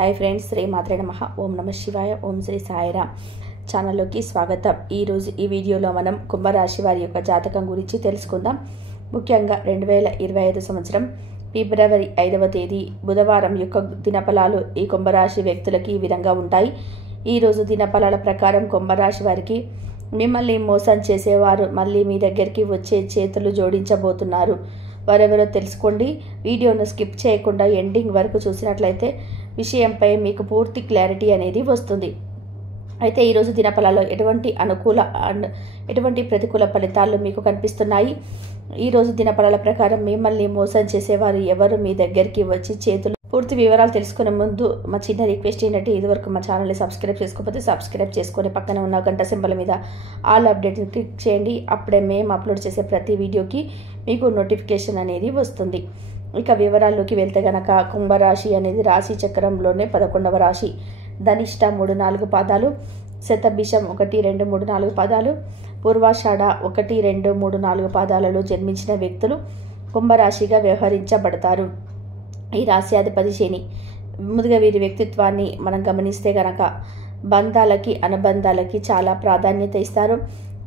Hi friends, Shri మాత్రే నమః. ఓం నమః శివాయ. ఓం శ్రీ సాయిరామ్ ఛానల్లోకి స్వాగతం. ఈరోజు ఈ వీడియోలో మనం కుంభరాశి వారి యొక్క జాతకం గురించి తెలుసుకుందాం. ముఖ్యంగా 2025 సంవత్సరం ఫిబ్రవరి 5వ తేదీ బుధవారం యొక్క దినఫలాలు ఈ కుంభరాశి వ్యక్తులకి ఈ విధంగా ఉంటాయి. ఈరోజు దినఫలాల ప్రకారం కుంభరాశి వారికి మిమ్మల్ని మోసం చేసేవారు మళ్ళీ మీ దగ్గరికి వచ్చే చేతులు జోడించబోతున్నారు. వారెవరో తెలుసుకోండి. వీడియోను స్కిప్ చేయకుండా ఎండింగ్ వరకు చూసినట్లయితే విషయంపై మీకు పూర్తి క్లారిటీ అనేది వస్తుంది. అయితే ఈరోజు దినఫలాల్లో ఎటువంటి ప్రతికూల ఫలితాలు మీకు కనిపిస్తున్నాయి. ఈరోజు దినఫలాల ప్రకారం మిమ్మల్ని మోసం చేసేవారు ఎవరు మీ దగ్గరికి వచ్చి చేతులు. పూర్తి వివరాలు తెలుసుకునే ముందు మా చిన్న రిక్వెస్ట్ ఏంటంటే, ఇదివరకు మా ఛానల్ని సబ్స్క్రైబ్ చేసుకోకపోతే సబ్స్క్రైబ్ చేసుకొని పక్కన ఉన్న గంట సింబల్ మీద ఆల్ అప్డేట్ని క్లిక్ చేయండి. అప్పుడే మేము అప్లోడ్ చేసే ప్రతి వీడియోకి మీకు నోటిఫికేషన్ అనేది వస్తుంది. ఇక వివరాల్లోకి వెళ్తే గనక కుంభరాశి అనేది రాశి చక్రంలోనే 11వ రాశి. ధనిష్ట 3-4 పాదాలు, శతభిషం 1-2-3-4 పాదాలు, పూర్వాషాఢ 1-2-3-4 పాదాలలో జన్మించిన వ్యక్తులు కుంభరాశిగా వ్యవహరించబడతారు. ఈ రాశ్యాధిపతి శని. ముందుగా వీరి వ్యక్తిత్వాన్ని మనం గమనిస్తే గనక బంధాలకి అనుబంధాలకి చాలా ప్రాధాన్యత ఇస్తారు.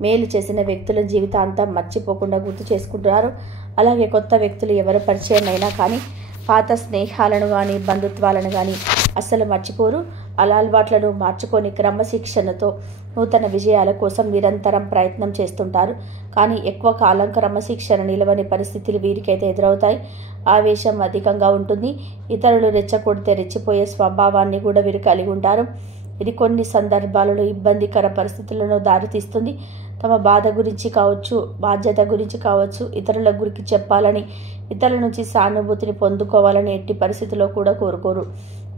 మేలు చేసిన వ్యక్తుల జీవితాంతం మర్చిపోకుండా గుర్తు చేసుకుంటారు. అలాగే కొత్త వ్యక్తులు ఎవరు పరిచయం అయినా కానీ పాత స్నేహాలను కానీ బంధుత్వాలను కానీ అస్సలు మర్చిపోరు. అలవాట్లను మార్చుకొని క్రమశిక్షణతో నూతన విజయాల కోసం నిరంతరం ప్రయత్నం చేస్తుంటారు. కానీ ఎక్కువ కాలం క్రమశిక్షణ నిలవని పరిస్థితులు వీరికైతే ఎదురవుతాయి. ఆవేశం అధికంగా ఉంటుంది. ఇతరులు రెచ్చగొడితే రెచ్చిపోయే స్వభావాన్ని కూడా వీరు కలిగి ఉంటారు. ఇది కొన్ని సందర్భాలలో ఇబ్బందికర పరిస్థితులను దారితీస్తుంది. తమ బాధ గురించి కావచ్చు, బాధ్యత గురించి కావచ్చు, ఇతరుల గురించి చెప్పాలని, ఇతరుల నుంచి సానుభూతిని పొందుకోవాలని ఎట్టి పరిస్థితుల్లో కూడా కోరుకోరు.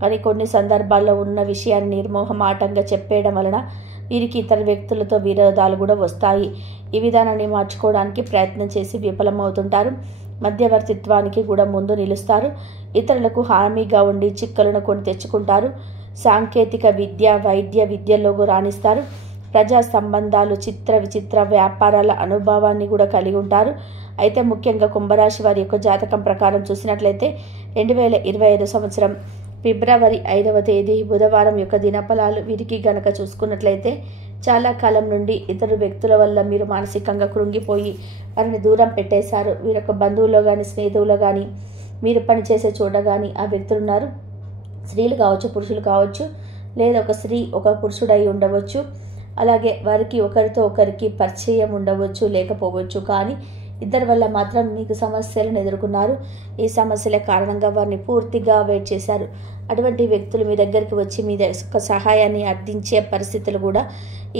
కానీ కొన్ని సందర్భాల్లో ఉన్న విషయాన్ని నిర్మోహమాటంగా చెప్పేయడం వలన వీరికి ఇతర వ్యక్తులతో విరోధాలు కూడా వస్తాయి. ఈ విధానాన్ని మార్చుకోవడానికి ప్రయత్నం చేసి విఫలమవుతుంటారు. మధ్యవర్తిత్వానికి కూడా ముందు నిలుస్తారు. ఇతరులకు హామీగా ఉండి చిక్కలను కొని తెచ్చుకుంటారు. సాంకేతిక విద్య, వైద్య విద్యలో రాణిస్తారు. ప్రజా సంబంధాలు, విచిత్ర వ్యాపారాల అనుభవాన్ని కూడా కలిగి ఉంటారు. అయితే ముఖ్యంగా కుంభరాశి వారి యొక్క జాతకం ప్రకారం చూసినట్లయితే 2025 సంవత్సరం ఫిబ్రవరి 5వ తేదీ బుధవారం యొక్క దినఫలాలు వీరికి గనక చూసుకున్నట్లయితే, చాలా కాలం నుండి ఇతర వ్యక్తుల వల్ల మీరు మానసికంగా కృంగిపోయి వారిని దూరం పెట్టేశారు. వీరి యొక్క బంధువుల్లో కానీ, స్నేహితుల్లో కానీ, మీరు పనిచేసే చోట కానీ ఆ వ్యక్తులు ఉన్నారు. స్త్రీలు కావచ్చు, పురుషులు కావచ్చు, లేదా ఒక స్త్రీ ఒక పురుషుడై ఉండవచ్చు. అలాగే వారికి ఒకరితో ఒకరికి పరిచయం ఉండవచ్చు, లేకపోవచ్చు. కానీ ఇద్దరి వల్ల మాత్రం మీకు సమస్యలను ఎదుర్కొన్నారు. ఈ సమస్యల కారణంగా వారిని పూర్తిగా అవాయిడ్ చేశారు. అటువంటి వ్యక్తులు మీ దగ్గరికి వచ్చి మీ యొక్క సహాయాన్ని అర్థించే పరిస్థితులు కూడా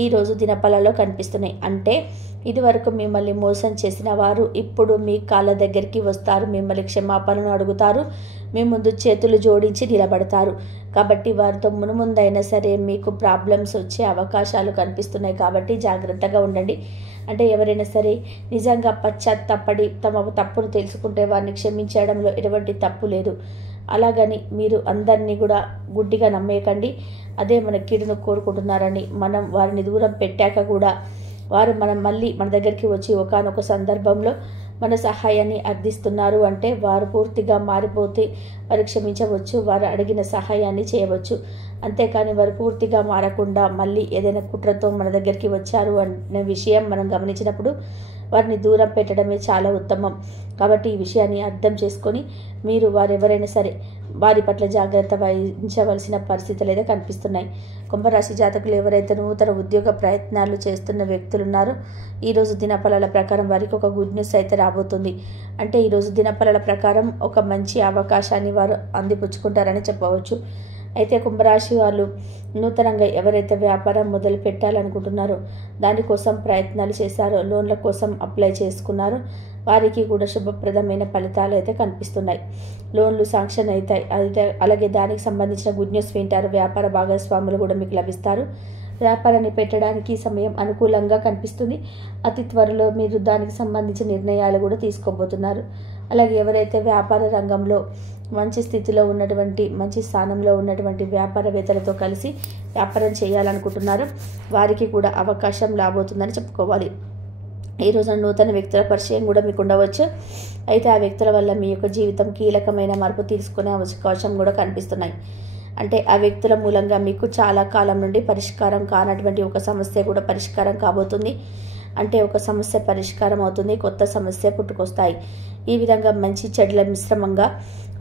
ఈరోజు దినఫలాల్లో కనిపిస్తున్నాయి. అంటే ఇదివరకు మిమ్మల్ని మోసం చేసిన వారు ఇప్పుడు మీ కాళ్ళ దగ్గరికి వస్తారు. మిమ్మల్ని క్షమాపణను అడుగుతారు. మీ ముందు చేతులు జోడించి నిలబడతారు. కాబట్టి వారితో మునుముందైనా సరే మీకు ప్రాబ్లమ్స్ వచ్చే అవకాశాలు కనిపిస్తున్నాయి. కాబట్టి జాగ్రత్తగా ఉండండి. అంటే ఎవరైనా సరే నిజంగా పశ్చాత్తాపడి తమ తప్పును తెలుసుకుంటే వారిని క్షమించడంలో ఎటువంటి తప్పు లేదు. అలాగని మీరు అందరినీ కూడా గుడ్డిగా నమ్మేయకండి. అదే మన కీడును కోరుకుంటున్నారని మనం వారిని దూరం పెట్టాక కూడా వారు మళ్ళీ మన దగ్గరికి వచ్చి ఒకానొక సందర్భంలో మన సహాయాన్ని అర్థిస్తున్నారు అంటే వారు పూర్తిగా మారిపోతే వారు క్షమించవచ్చు, వారు అడిగిన సహాయాన్ని చేయవచ్చు. అంతేకాని వారు పూర్తిగా మారకుండా మళ్ళీ ఏదైనా కుట్రతో మన దగ్గరికి వచ్చారు అనే విషయం మనం గమనించినప్పుడు వారిని దూరం పెట్టడమే చాలా ఉత్తమం. కాబట్టి ఈ విషయాన్ని అర్థం చేసుకొని మీరు వారెవరైనా సరే వారి పట్ల జాగ్రత్త వహించవలసిన పరిస్థితులు అయితే కనిపిస్తున్నాయి. కుంభరాశి జాతకులు ఎవరైతే నూతన ఉద్యోగ ప్రయత్నాలు చేస్తున్న వ్యక్తులు ఉన్నారో ఈరోజు దినఫలాల ప్రకారం వారికి ఒక గుడ్ న్యూస్ అయితే రాబోతుంది. అంటే ఈరోజు దినఫలాల ప్రకారం ఒక మంచి అవకాశాన్ని వారు అందిపుచ్చుకుంటారని చెప్పవచ్చు. అయితే కుంభరాశి వాళ్ళు నూతనంగా ఎవరైతే వ్యాపారం మొదలు పెట్టాలనుకుంటున్నారో దానికోసం ప్రయత్నాలు చేశారో, లోన్ల కోసం అప్లై చేసుకున్నారో వారికి కూడా శుభప్రదమైన ఫలితాలు అయితే కనిపిస్తున్నాయి. లోన్లు శాంక్షన్ అవుతాయి. అలాగే దానికి సంబంధించిన గుడ్ న్యూస్ వింటారు. వ్యాపార భాగస్వాములు కూడా మీకు లభిస్తారు. వ్యాపారాన్ని పెట్టడానికి సమయం అనుకూలంగా కనిపిస్తుంది. అతి త్వరలో మీరు దానికి సంబంధించిన నిర్ణయాలు కూడా తీసుకోబోతున్నారు. అలాగే ఎవరైతే వ్యాపార రంగంలో మంచి స్థితిలో ఉన్నటువంటి, మంచి స్థానంలో ఉన్నటువంటి వ్యాపారవేత్తలతో కలిసి వ్యాపారం చేయాలనుకుంటున్నారో వారికి కూడా అవకాశం రాబోతుందని చెప్పుకోవాలి. ఈ రోజున నూతన వ్యక్తుల పరిచయం కూడా మీకు ఉండవచ్చు. అయితే ఆ వ్యక్తుల వల్ల మీ యొక్క జీవితం కీలకమైన మార్పు తీసుకునే అవకాశం కూడా కనిపిస్తున్నాయి. అంటే ఆ వ్యక్తుల మూలంగా మీకు చాలా కాలం నుండి పరిష్కారం కానటువంటి ఒక సమస్య కూడా పరిష్కారం కాబోతుంది. అంటే ఒక సమస్య పరిష్కారం అవుతుంది, కొత్త సమస్య పుట్టుకొస్తాయి. ఈ విధంగా మంచి చెడుల మిశ్రమంగా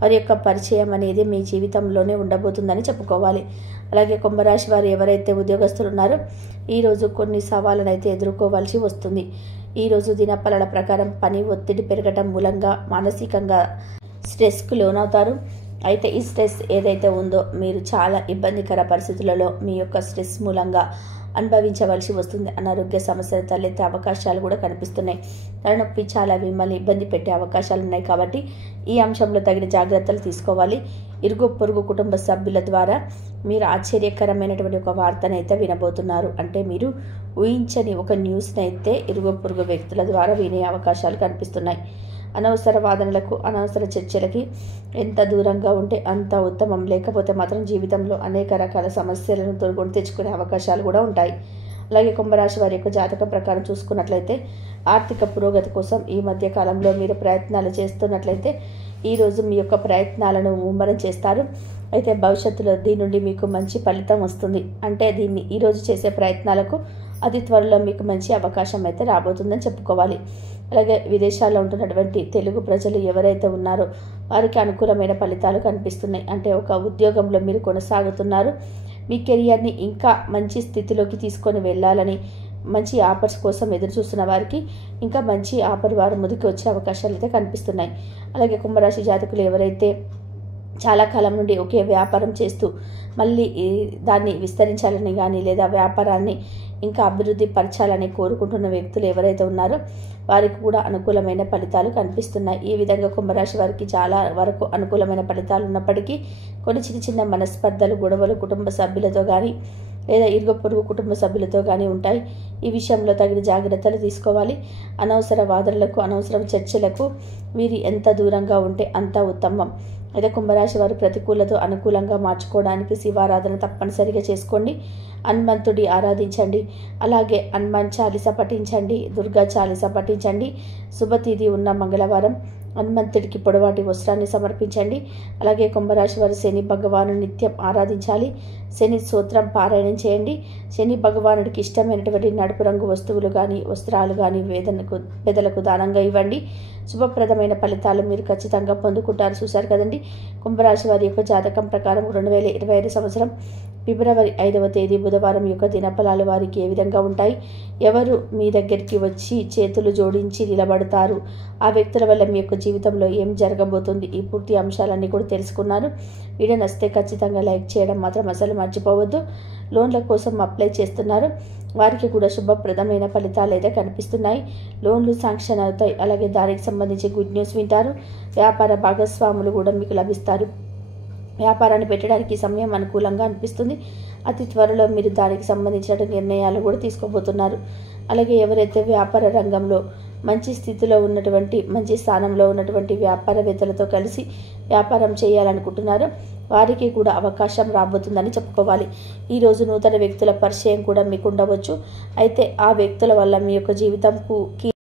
వారి యొక్క పరిచయం అనేది మీ జీవితంలోనే ఉండబోతుందని చెప్పుకోవాలి. అలాగే కుంభరాశి వారు ఎవరైతే ఉద్యోగస్తులు ఉన్నారో ఈరోజు కొన్ని సవాళ్ళను అయితే ఎదుర్కోవాల్సి వస్తుంది. ఈరోజు దినఫలాల ప్రకారం పని ఒత్తిడి పెరగటం మూలంగా మానసికంగా స్ట్రెస్కు లోనవుతారు. అయితే ఈ స్ట్రెస్ ఏదైతే ఉందో మీరు చాలా ఇబ్బందికర పరిస్థితులలో మీ యొక్క స్ట్రెస్ మూలంగా అనుభవించవలసి వస్తుంది. అనారోగ్య సమస్యలు తలెత్తే అవకాశాలు కూడా కనిపిస్తున్నాయి. తలనొప్పి చాలా మిమ్మల్ని ఇబ్బంది పెట్టే అవకాశాలు ఉన్నాయి. కాబట్టి ఈ అంశంలో తగిన జాగ్రత్తలు తీసుకోవాలి. ఇరుగు పొరుగు కుటుంబ సభ్యుల ద్వారా మీరు ఆశ్చర్యకరమైనటువంటి ఒక వార్తనైతే వినబోతున్నారు. అంటే మీరు ఊహించని ఒక న్యూస్ని అయితే ఇరుగు పొరుగు వ్యక్తుల ద్వారా వినే అవకాశాలు కనిపిస్తున్నాయి. అనవసర వాదనలకు, అనవసర చర్చలకి ఎంత దూరంగా ఉంటే అంత ఉత్తమం. లేకపోతే మాత్రం జీవితంలో అనేక రకాల సమస్యలను కొని తెచ్చుకునే అవకాశాలు కూడా ఉంటాయి. అలాగే కుంభరాశి వారి యొక్క జాతకం ప్రకారం చూసుకున్నట్లయితే ఆర్థిక పురోగతి కోసం ఈ మధ్య కాలంలో మీరు ప్రయత్నాలు చేస్తున్నట్లయితే ఈరోజు మీ యొక్క ప్రయత్నాలను ముమ్మరం చేస్తారు. అయితే భవిష్యత్తులో దీని నుండి మీకు మంచి ఫలితం వస్తుంది. అంటే దీన్ని ఈరోజు చేసే ప్రయత్నాలకు అతి త్వరలో మీకు మంచి అవకాశం అయితే రాబోతుందని చెప్పుకోవాలి. అలాగే విదేశాల్లో ఉంటున్నటువంటి తెలుగు ప్రజలు ఎవరైతే ఉన్నారో వారికి అనుకూలమైన ఫలితాలు కనిపిస్తున్నాయి. అంటే ఒక ఉద్యోగంలో మీరు కొనసాగుతున్నారు, మీ కెరియర్ని ఇంకా మంచి స్థితిలోకి తీసుకొని వెళ్ళాలని మంచి ఆఫర్స్ కోసం ఎదురు చూస్తున్న వారికి ఇంకా మంచి ఆఫర్ వారి ముందుకు వచ్చే అవకాశాలు అయితే కనిపిస్తున్నాయి. అలాగే కుంభరాశి జాతకులు ఎవరైతే చాలా కాలం నుండి ఒకే వ్యాపారం చేస్తూ మళ్ళీ దాన్ని విస్తరించాలని కానీ లేదా వ్యాపారాన్ని ఇంకా అభివృద్ధి పరచాలని కోరుకుంటున్న వ్యక్తులు ఎవరైతే ఉన్నారో వారికి కూడా అనుకూలమైన ఫలితాలు కనిపిస్తున్నాయి. ఈ విధంగా కుంభరాశి వారికి చాలా వరకు అనుకూలమైన ఫలితాలు ఉన్నప్పటికీ కొన్ని చిన్న చిన్న మనస్పర్ధలు, గొడవలు కుటుంబ సభ్యులతో కానీ లేదా ఇరుగు పొరుగు కుటుంబ సభ్యులతో కానీ ఉంటాయి. ఈ విషయంలో తగిన జాగ్రత్తలు తీసుకోవాలి. అనవసర వాదనలకు, అనవసర చర్చలకు వీరు ఎంత దూరంగా ఉంటే అంత ఉత్తమం. అయితే కుంభరాశి వారు ప్రతికూలతో అనుకూలంగా మార్చుకోవడానికి శివారాధన తప్పనిసరిగా చేసుకోండి. హనుమంతుడి ఆరాధించండి. అలాగే హనుమాన్ చాలీసా పఠించండి, దుర్గా చాలీసా పఠించండి. శుభతిథి ఉన్న మంగళవారం హనుమంతుడికి పొడవాటి వస్త్రాన్ని సమర్పించండి. అలాగే కుంభరాశి వారు శని భగవాను నిత్యం ఆరాధించాలి. శని స్తోత్రం పారాయణం చేయండి. శని భగవానుడికి ఇష్టమైనటువంటి నడుపు రంగు వస్తువులు కానీ, వస్త్రాలు కానీ పేదలకు దానంగా ఇవ్వండి. శుభప్రదమైన ఫలితాలు మీరు ఖచ్చితంగా పొందుకుంటారు. చూశారు కదండి, కుంభరాశి వారి యొక్క జాతకం ప్రకారం 2025 సంవత్సరం ఫిబ్రవరి 5వ తేదీ బుధవారం యొక్క దినఫలాలు వారికి ఏ విధంగా ఉంటాయి, ఎవరు మీ దగ్గరికి వచ్చి చేతులు జోడించి నిలబడతారు, ఆ వ్యక్తుల వల్ల మీ యొక్క జీవితంలో ఏం జరగబోతుంది, ఈ పూర్తి అంశాలన్నీ కూడా తెలుసుకున్నారు. వీడియో నచ్చితే ఖచ్చితంగా లైక్ చేయడం మాత్రం అసలు మర్చిపోవద్దు. లోన్ల కోసం అప్లై చేస్తున్నారు వారికి కూడా శుభప్రదమైన ఫలితాలు అయితే కనిపిస్తున్నాయి. లోన్లు శాంక్షన్ అవుతాయి. అలాగే దానికి సంబంధించి గుడ్ న్యూస్ వింటారు. వ్యాపార భాగస్వాములు కూడా మీకు లభిస్తారు. వ్యాపారాన్ని పెట్టడానికి సమయం అనుకూలంగా అనిపిస్తుంది. అతి త్వరలో మీరు దానికి సంబంధించిన నిర్ణయాలు కూడా తీసుకోబోతున్నారు. అలాగే ఎవరైతే వ్యాపార రంగంలో మంచి స్థితిలో ఉన్నటువంటి, మంచి స్థానంలో ఉన్నటువంటి వ్యాపారవేత్తలతో కలిసి వ్యాపారం చేయాలనుకుంటున్నారో వారికి కూడా అవకాశం రాబోతుందని చెప్పుకోవాలి. ఈరోజు నూతన వ్యక్తుల పరిచయం కూడా మీకు ఉండవచ్చు. అయితే ఆ వ్యక్తుల వల్ల మీ యొక్క జీవితంకి